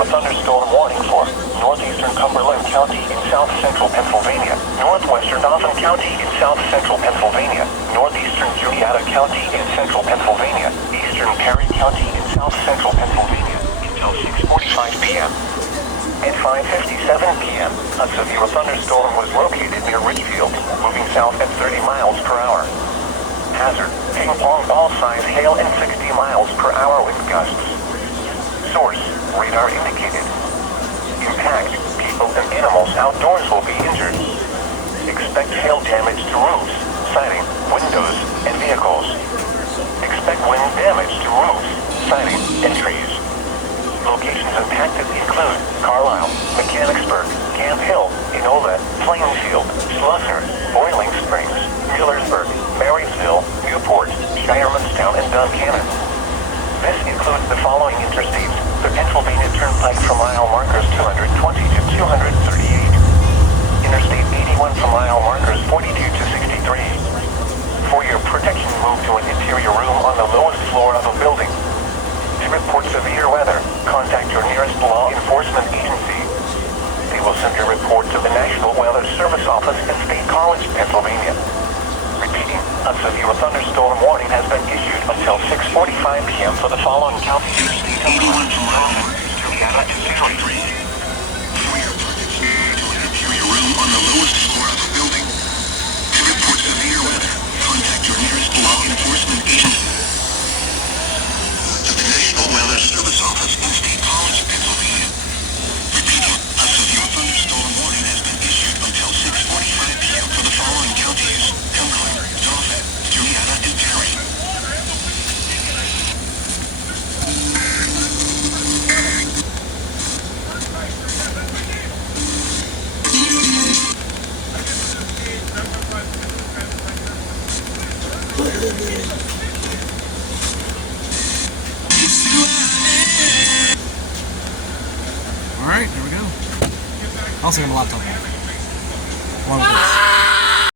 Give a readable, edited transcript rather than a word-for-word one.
severe thunderstorm warning for northeastern Cumberland County in south-central Pennsylvania, northwestern Dauphin County in south-central Pennsylvania, northeastern Juniata County in central Pennsylvania, eastern Perry County in south-central Pennsylvania until 6:45 p.m. At 5:57 p.m., a severe thunderstorm was located near Ridgefield, moving south at 30 miles per hour. Hazard, ping pong ball size hail and 60 miles per hour wind gusts. Source, radar indicated. Impact, people and animals outdoors will be injured. Expect hail damage to roofs, siding, windows, and vehicles. Expect wind damage to roofs, siding, and trees. Locations impacted include Carlisle, Mechanicsburg, Camp Hill, Enola, Plainfield, Slusser, Boiling Springs, Millersburg, Marysville, Newport, Shiremanstown, and Duncannon. This includes the following interstates: the Pennsylvania Turnpike from mile markers 220 to 238. Interstate 81 from mile markers 42 to 63. For your protection, move to an interior room on the lowest floor of a building. To report severe weather, contact your nearest law enforcement agency. They will send your report to the National Weather Service Office in State College, Pennsylvania. Repeating, a severe thunderstorm warning has been issued until 6:45 p.m. for the following counties: Interstate 81 from Rome, Juniata to Perry. For your protection, move to an interior room on the lowest floor of a building. To report severe weather, contact your nearest law enforcement agency. The National Weather Service Office in State College, Pennsylvania. Repeating, a severe thunderstorm warning has been issued until 6:45 p.m. for the following counties: Cumberland, Dauphin, Juniata, and Perry. Alright, here we go. I'll sing on the laptop. One of these.